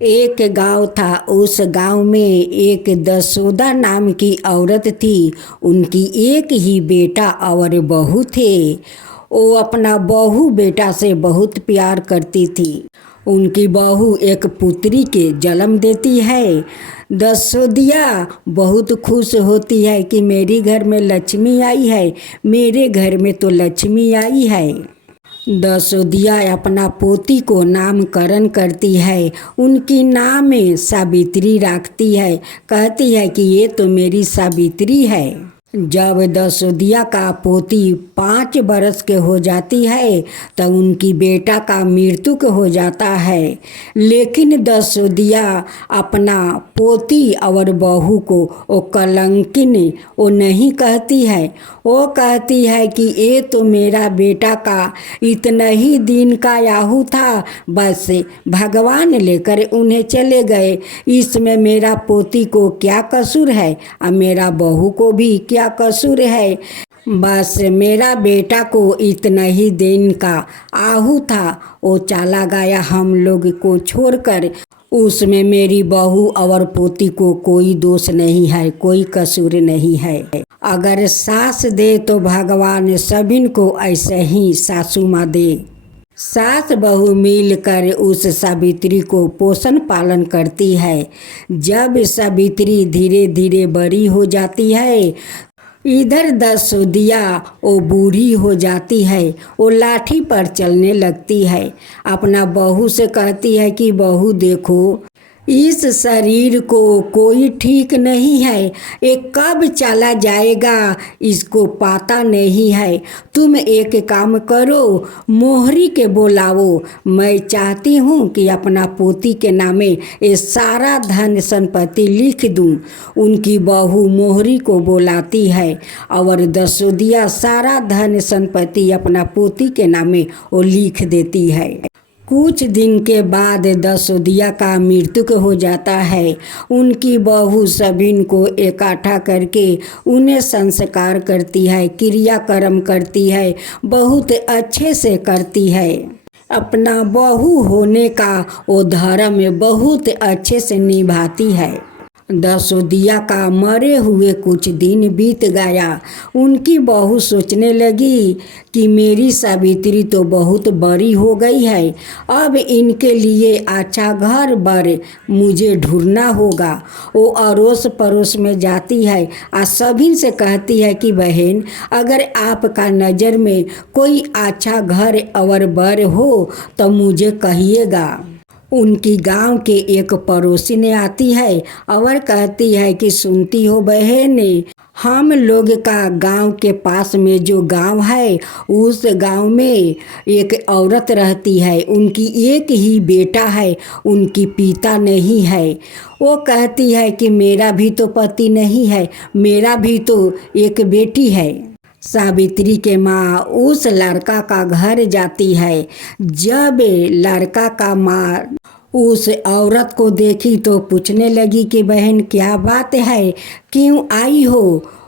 एक गांव था। उस गांव में एक दसोदा नाम की औरत थी। उनकी एक ही बेटा और बहू थे। वो अपना बहू बेटा से बहुत प्यार करती थी। उनकी बहू एक पुत्री के जन्म देती है। दसोदिया बहुत खुश होती है कि मेरे घर में लक्ष्मी आई है, मेरे घर में तो लक्ष्मी आई है। दसोदिया अपना पोती को नामकरण करती है। उनकी नाम में सावित्री रखती है। कहती है कि ये तो मेरी सावित्री है। जब दसोदिया का पोती 5 बरस के हो जाती है तब उनकी बेटा का मृत्यु हो जाता है। लेकिन दसोदिया अपना पोती और बहू को वो कलंकिन वो नहीं कहती है। वो कहती है कि ये तो मेरा बेटा का इतना ही दिन का याहू था, बस भगवान लेकर उन्हें चले गए। इसमें मेरा पोती को क्या कसूर है और मेरा बहू को भी क्या कसूर है। बस मेरा बेटा को इतना ही दिन का आहू था, वो चला गया हम लोग को छोड़कर। उसमें मेरी बहू और पोती को कोई दोष नहीं है, कोई कसूर नहीं है। अगर सास दे तो भगवान सभी को ऐसे ही सासू माँ दे। सास बहू मिलकर उस सावित्री को पोषण पालन करती है। जब सावित्री धीरे धीरे बड़ी हो जाती है, इधर दसोदिया वो बूढ़ी हो जाती है। वो लाठी पर चलने लगती है। अपना बहू से कहती है कि बहू देखो, इस शरीर को कोई ठीक नहीं है, ये कब चला जाएगा इसको पता नहीं है। तुम एक काम करो, मोहरी के बुलाओ। मैं चाहती हूँ कि अपना पोती के नामे ये सारा धन संपत्ति लिख दूँ। उनकी बहू मोहरी को बुलाती है और दसोदिया सारा धन संपत्ति अपना पोती के नामे वो लिख देती है। कुछ दिन के बाद दसोदिया का मृत्यु हो जाता है। उनकी बहू सभी को इकट्ठा करके उन्हें संस्कार करती है, क्रियाक्रम करती है, बहुत अच्छे से करती है। अपना बहू होने का वो धर्म बहुत अच्छे से निभाती है। दसोदिया का मरे हुए कुछ दिन बीत गया। उनकी बहू सोचने लगी कि मेरी सावित्री तो बहुत बड़ी हो गई है, अब इनके लिए अच्छा घर बार मुझे ढूंढना होगा। वो अड़ोस पड़ोस में जाती है और सभी से कहती है कि बहन, अगर आपका नज़र में कोई अच्छा घर और बर हो तो मुझे कहिएगा। उनकी गांव के एक पड़ोसी ने आती है और कहती है कि सुनती हो बहन, हम लोग का गांव के पास में जो गांव है उस गांव में एक औरत रहती है। उनकी एक ही बेटा है, उनकी पिता नहीं है। वो कहती है कि मेरा भी तो पति नहीं है, मेरा भी तो एक बेटी है। सावित्री के माँ उस लड़का का घर जाती है। जब लड़का का माँ उस औरत को देखी तो पूछने लगी कि बहन क्या बात है, क्यों आई हो।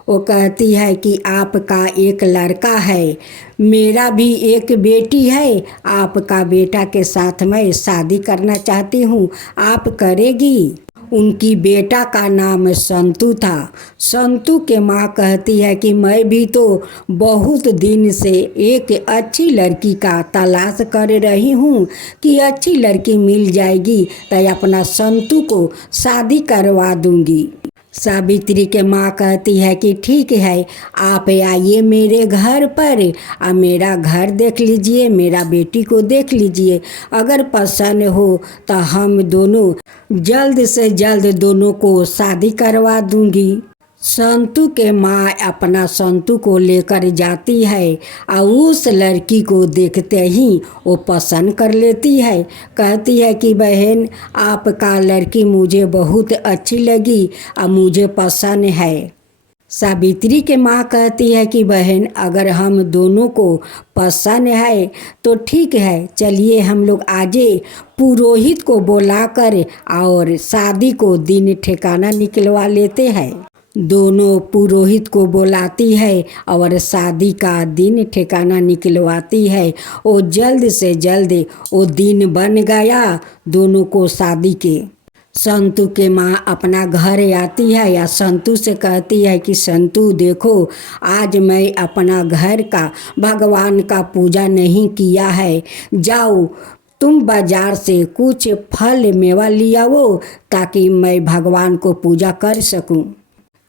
वो कहती है कि आपका एक लड़का है, मेरा भी एक बेटी है, आपका बेटा के साथ मैं शादी करना चाहती हूँ, आप करेगी। उनकी बेटा का नाम संतू था। संतू के माँ कहती है कि मैं भी तो बहुत दिन से एक अच्छी लड़की का तलाश कर रही हूँ कि अच्छी लड़की मिल जाएगी तो अपना संतू को शादी करवा दूँगी। सावित्री के माँ कहती है कि ठीक है, आप आइए मेरे घर पर और मेरा घर देख लीजिए, मेरा बेटी को देख लीजिए। अगर पसंद हो तो हम दोनों जल्द से जल्द दोनों को शादी करवा दूंगी। संतू के माँ अपना संतू को लेकर जाती है और उस लड़की को देखते ही वो पसंद कर लेती है। कहती है कि बहन, आपका लड़की मुझे बहुत अच्छी लगी और मुझे पसंद है। सावित्री के माँ कहती है कि बहन, अगर हम दोनों को पसंद है तो ठीक है, चलिए हम लोग आज पुरोहित को बुलाकर और शादी को दिन ठिकाना निकलवा लेते हैं। दोनों पुरोहित को बुलाती है और शादी का दिन ठिकाना निकलवाती है। वो जल्द से जल्द वो दिन बन गया दोनों को शादी के। संतू के माँ अपना घर आती है या संतू से कहती है कि संतू देखो, आज मैं अपना घर का भगवान का पूजा नहीं किया है, जाओ तुम बाजार से कुछ फल मेवा लियाओ ताकि मैं भगवान को पूजा कर सकूं,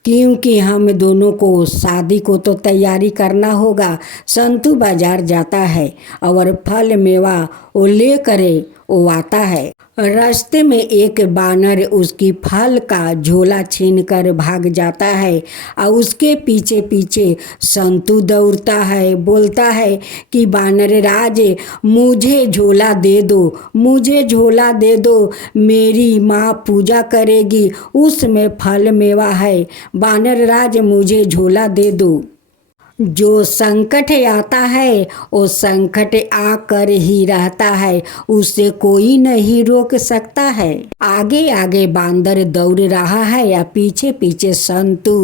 क्योंकि हम दोनों को शादी को तो तैयारी करना होगा। संतू बाजार जाता है और फल मेवा वो ले करे वो आता है। रास्ते में एक बानर उसकी फल का झोला छीन कर भाग जाता है और उसके पीछे पीछे संतू दौड़ता है, बोलता है कि बानर राज मुझे झोला दे दो, मुझे झोला दे दो, मेरी माँ पूजा करेगी, उसमें फल मेवा है, बानर राज मुझे झोला दे दो। जो संकट आता है वो संकट आकर ही रहता है, उसे कोई नहीं रोक सकता है। आगे आगे बांदर दौड़ रहा है या पीछे पीछे संतू।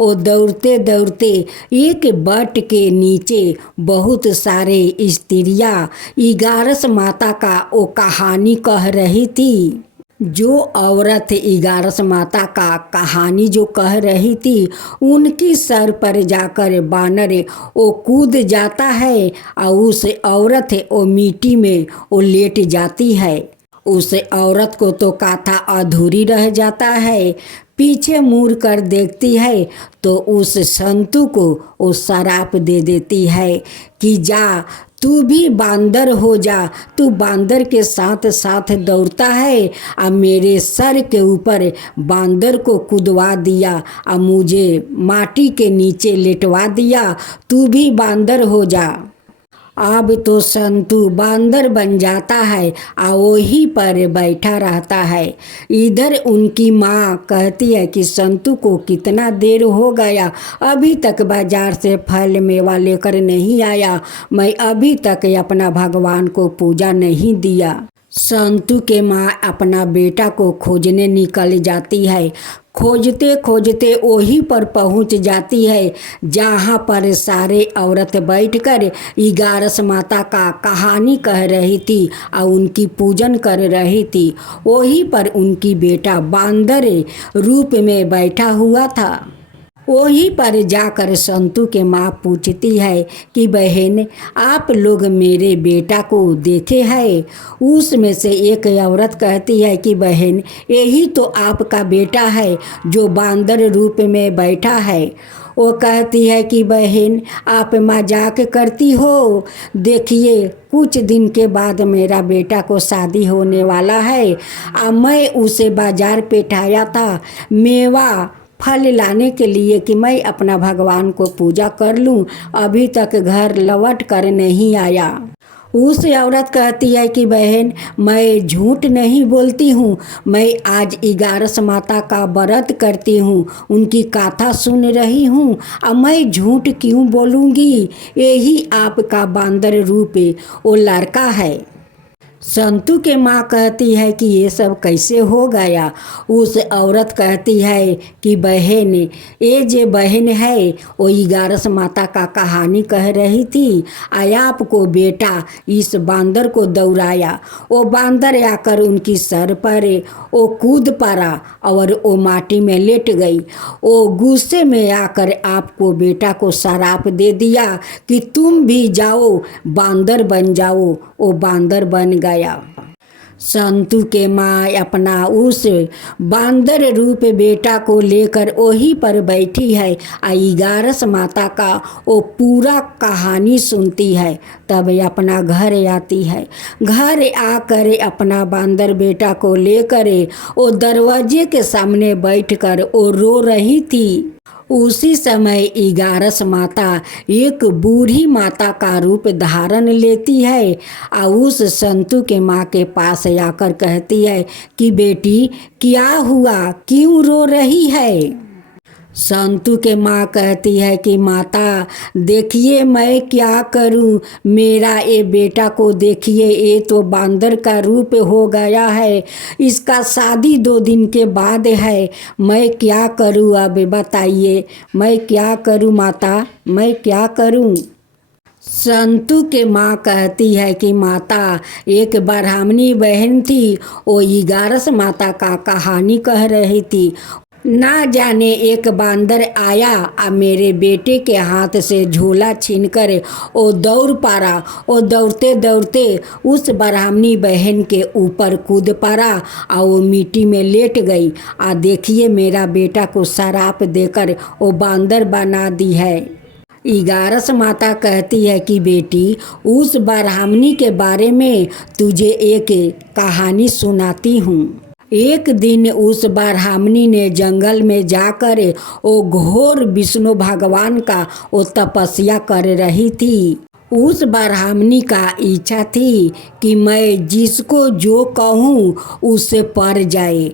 वो दौड़ते दौड़ते एक बट के नीचे बहुत सारे स्त्रियां 11 माता का वो कहानी कह रही थी। जो औरत 11 माता का कहानी जो कह रही थी, उनकी सर पर जाकर बानर वो कूद जाता है और उस औरत वो मिट्टी में वो लेट जाती है। उस औरत को तो कथा अधूरी रह जाता है। पीछे मुड़ कर देखती है तो उस संतू को वो शराप दे देती है कि जा तू भी बांदर हो जा, तू बांदर के साथ साथ दौड़ता है और मेरे सर के ऊपर बांदर को कूदवा दिया और मुझे माटी के नीचे लेटवा दिया, तू भी बांदर हो जा। अब तो संतू बांदर बन जाता है और वहीं पर बैठा रहता है। इधर उनकी माँ कहती है कि संतू को कितना देर हो गया, अभी तक बाजार से फल मेवा लेकर नहीं आया, मैं अभी तक अपना भगवान को पूजा नहीं दिया। संतू के माँ अपना बेटा को खोजने निकल जाती है। खोजते खोजते वहीं पर पहुंच जाती है जहाँ पर सारे औरत बैठकर 11 माता का कहानी कह रही थी और उनकी पूजन कर रही थी। वहीं पर उनकी बेटा बांदर रूप में बैठा हुआ था। वहीं पर जाकर संतू के माँ पूछती है कि बहन, आप लोग मेरे बेटा को देखे हैं? उसमें से एक औरत कहती है कि बहन, यही तो आपका बेटा है जो बांदर रूप में बैठा है। वो कहती है कि बहन, आप मजाक करती हो, देखिए कुछ दिन के बाद मेरा बेटा को शादी होने वाला है और मैं उसे बाजार पे ठाया था मेवा फल लाने के लिए कि मैं अपना भगवान को पूजा कर लूं, अभी तक घर लौट कर नहीं आया। उस औरत कहती है कि बहन, मैं झूठ नहीं बोलती हूँ, मैं आज 11 माता का व्रत करती हूँ, उनकी कथा सुन रही हूँ, अब मैं झूठ क्यों बोलूँगी? यही आपका बांदर रूप वो लड़का है। संतू के माँ कहती है कि ये सब कैसे हो गया? उस औरत कहती है कि बहन, ये जे बहन है वो 11 माता का कहानी कह रही थी, आपको बेटा इस बांदर को दौड़ाया, वो बांदर आकर उनकी सर पर वो कूद पड़ा और वो माटी में लेट गई। वो गुस्से में आकर आपको बेटा को शराप दे दिया कि तुम भी जाओ बांदर बन जाओ। वो बांदर बन गया। संतू के माँ अपना उस बांदर रूप बेटा को लेकर वहीं पर बैठी है, 11 माता का वो पूरा कहानी सुनती है। तब अपना घर आती है। घर आकर अपना बांदर बेटा को लेकर वो दरवाजे के सामने बैठकर वो रो रही थी। उसी समय 11 माता एक बूढ़ी माता का रूप धारण लेती है और उस संतू के माँ के पास आकर कहती है कि बेटी, क्या हुआ, क्यों रो रही है? संतू के माँ कहती है कि माता देखिए मैं क्या करूं, मेरा ये बेटा को देखिए, ये तो बांदर का रूप हो गया है, इसका शादी 2 दिन के बाद है, मैं क्या करूं, अब बताइए मैं क्या करूं माता, मैं क्या करूं। संतू के माँ कहती है कि माता एक ब्राह्मणी बहन थी, वो 11 माता का कहानी कह रही थी। ना जाने एक बांदर आया और मेरे बेटे के हाथ से झोला छीनकर वो दौड़ पड़ा। वो दौड़ते दौड़ते उस ब्राह्मणी बहन के ऊपर कूद पड़ा और वो मिट्टी में लेट गई। आ देखिए मेरा बेटा को शराप देकर वो बांदर बना दी है। 11 माता कहती है कि बेटी उस ब्राह्मणी के बारे में तुझे एक कहानी सुनाती हूँ। एक दिन उस ब्राह्मणी ने जंगल में जाकर वो घोर विष्णु भगवान का वो तपस्या कर रही थी। उस ब्राह्मणी का इच्छा थी कि मैं जिसको जो कहूँ उससे पर जाए,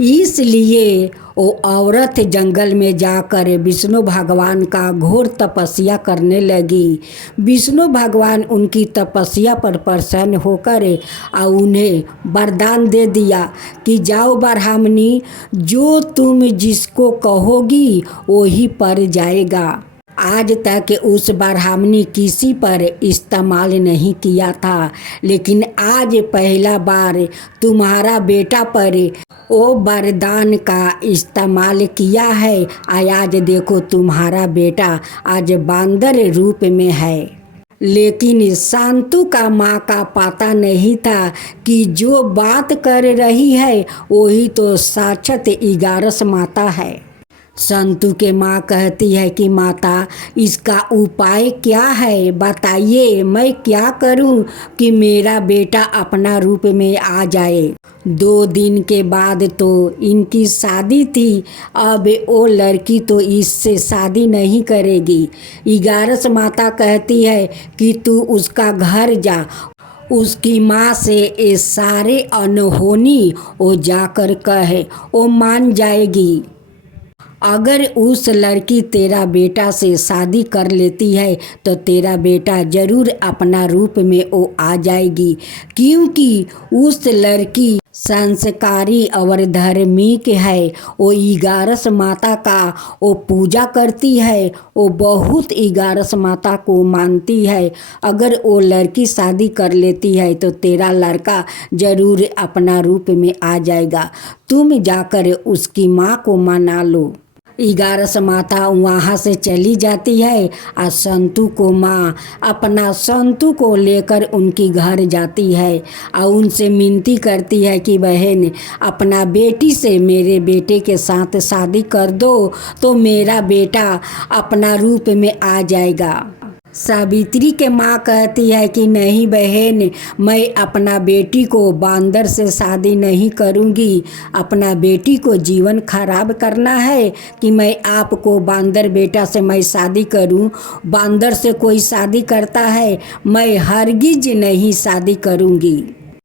इसलिए वो औरत जंगल में जाकर विष्णु भगवान का घोर तपस्या करने लगी। विष्णु भगवान उनकी तपस्या पर प्रसन्न होकर और उन्हें वरदान दे दिया कि जाओ ब्राह्मणी, जो तुम जिसको कहोगी वही पर जाएगा। आज तक उस ब्राह्मणी किसी पर इस्तेमाल नहीं किया था, लेकिन आज पहला बार तुम्हारा बेटा पर वो वरदान का इस्तेमाल किया है। आज देखो तुम्हारा बेटा आज बांदर रूप में है। लेकिन संतू का माँ का पता नहीं था कि जो बात कर रही है वही तो साक्षात 11 माता है। संतू के माँ कहती है कि माता इसका उपाय क्या है, बताइए मैं क्या करूं कि मेरा बेटा अपना रूप में आ जाए। 2 दिन के बाद तो इनकी शादी थी, अब वो लड़की तो इससे शादी नहीं करेगी। 11 माता कहती है कि तू उसका घर जा, उसकी माँ से ये सारे अनहोनी वो जाकर कहे, वो मान जाएगी। अगर उस लड़की तेरा बेटा से शादी कर लेती है तो तेरा बेटा ज़रूर अपना रूप में वो आ जाएगी, क्योंकि उस लड़की संस्कारी और धार्मिक है। वो 11 माता का वो पूजा करती है, वो बहुत 11 माता को मानती है। अगर वो लड़की शादी कर लेती है तो तेरा लड़का ज़रूर अपना रूप में आ जाएगा, तुम जाकर उसकी माँ को मना लो। 11 माता वहाँ से चली जाती है और संतू को माँ अपना संतू को लेकर उनकी घर जाती है और उनसे विनती करती है कि बहन अपना बेटी से मेरे बेटे के साथ शादी कर दो तो मेरा बेटा अपना रूप में आ जाएगा। सावित्री के माँ कहती है कि नहीं बहन, मैं अपना बेटी को बांदर से शादी नहीं करूँगी। अपना बेटी को जीवन खराब करना है कि मैं आपको बांदर बेटा से मैं शादी करूँ। बांदर से कोई शादी करता है, मैं हरगिज नहीं शादी करूँगी।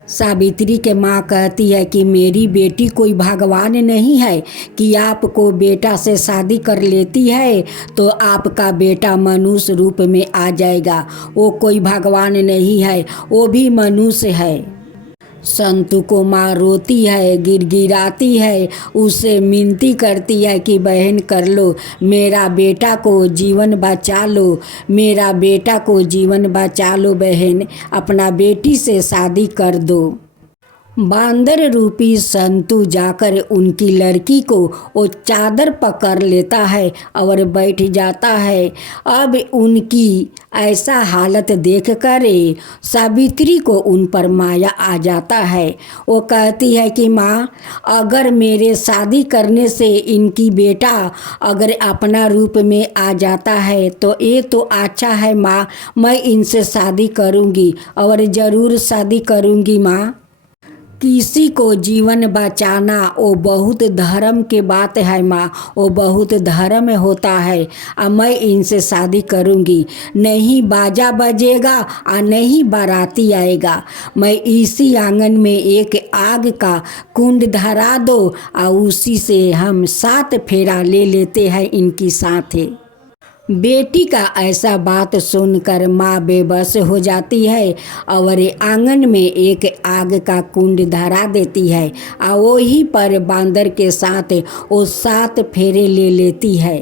सावित्री के माँ कहती है कि मेरी बेटी कोई भगवान नहीं है कि आपको बेटा से शादी कर लेती है तो आपका बेटा मनुष्य रूप में आ जाएगा। वो कोई भगवान नहीं है, वो भी मनुष्य है। संतू को माँ रोती है, गिड़गिड़ाती है, उसे विनती करती है कि बहन कर लो, मेरा बेटा को जीवन बचा लो, मेरा बेटा को जीवन बचा लो बहन, अपना बेटी से शादी कर दो। बांदर रूपी संतू जाकर उनकी लड़की को वो चादर पकड़ लेता है और बैठ जाता है। अब उनकी ऐसा हालत देखकर सावित्री को उन पर माया आ जाता है। वो कहती है कि माँ अगर मेरे शादी करने से इनकी बेटा अगर अपना रूप में आ जाता है तो ये तो अच्छा है माँ, मैं इनसे शादी करूँगी और ज़रूर शादी करूँगी माँ। किसी को जीवन बचाना वो बहुत धर्म के बात है माँ, वो बहुत धर्म होता है। और मैं इनसे शादी करूँगी, नहीं बाजा बजेगा और नहीं बाराती आएगा। मैं इसी आंगन में एक आग का कुंड धरा दो और उसी से हम 7 फेरा ले लेते हैं इनकी साथ। बेटी का ऐसा बात सुनकर माँ बेबस हो जाती है और आंगन में एक आग का कुंड धरा देती है और वही पर बांदर के साथ वो 7 फेरे ले लेती है।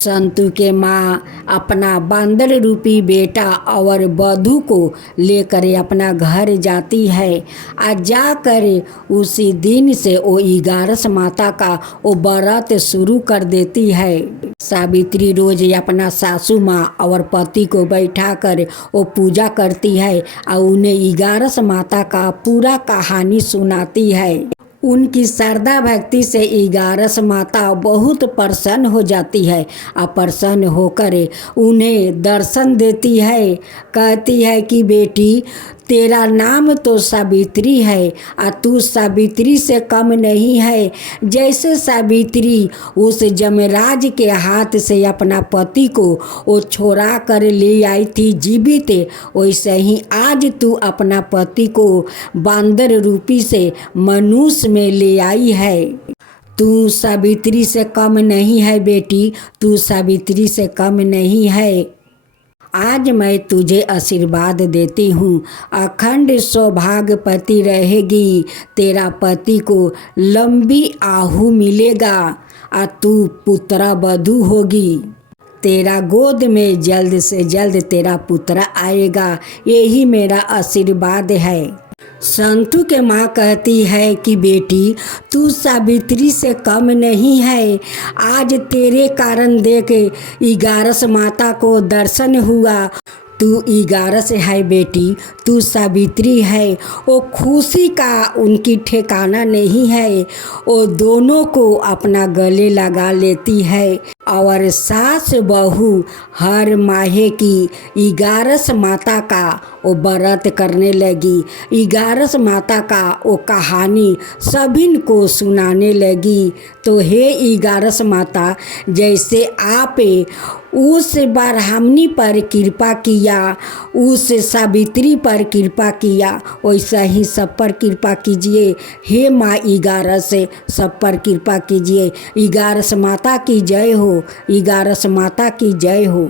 संतु के माँ अपना बांदर रूपी बेटा और बधू को लेकर अपना घर जाती है और जाकर उसी दिन से वो 11 माता का वो व्रत शुरू कर देती है। सावित्री रोज अपना सासू माँ और पति को बैठा कर वो पूजा करती है और उन्हें 11 माता का पूरा कहानी सुनाती है। उनकी श्रद्धा भक्ति से 11 माता बहुत प्रसन्न हो जाती है और प्रसन्न होकर उन्हें दर्शन देती है। कहती है कि बेटी तेरा नाम तो सावित्री है और तू सावित्री से कम नहीं है। जैसे सावित्री उस जमराज के हाथ से अपना पति को वो छोड़ा कर ले आई थी जीवित, वैसे ही आज तू अपना पति को बांदर रूपी से मनुष्य में ले आई है। तू सावित्री से कम नहीं है बेटी, तू सावित्री से कम नहीं है। आज मैं तुझे आशीर्वाद देती हूँ, अखंड सौभाग्यवती रहेगी। तेरा पति को लंबी आहु मिलेगा और तू पुत्रा वधू होगी। तेरा गोद में जल्द से जल्द तेरा पुत्र आएगा, यही मेरा आशीर्वाद है। संतु के माँ कहती है कि बेटी तू सावित्री से कम नहीं है। आज तेरे कारण देख 11 माता को दर्शन हुआ। तू 11 है बेटी, तू सावित्री है। वो खुशी का उनकी ठिकाना नहीं है। वो दोनों को अपना गले लगा लेती है और सास बहू हर माहे की 11 माता का वो व्रत करने लगी। 11 माता का वो कहानी सभी को सुनाने लगी। तो हे 11 माता, जैसे आप उस ब्राह्मणी पर कृपा किया, उस सावित्री पर कृपा किया, वैसा ही सब पर कृपा कीजिए। हे माँ 11 से सब पर कृपा कीजिए। 11 माता की जय हो, 11 माता की जय हो।